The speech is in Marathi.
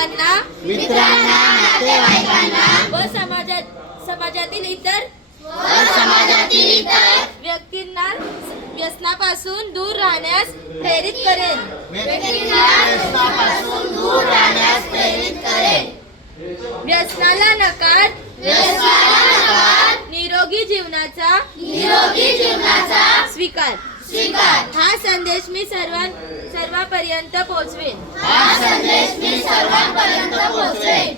मित्रांना नातेवाईकांना व समाजातील इतर व्यक्तींना व्यसनापासून दूर राहण्यास प्रेरित करेन. व्यसनाला नकार, निरोगी जीवनाचा स्वीकार. हा संदेश मी सर्वांपर्यंत पोहोचवेन.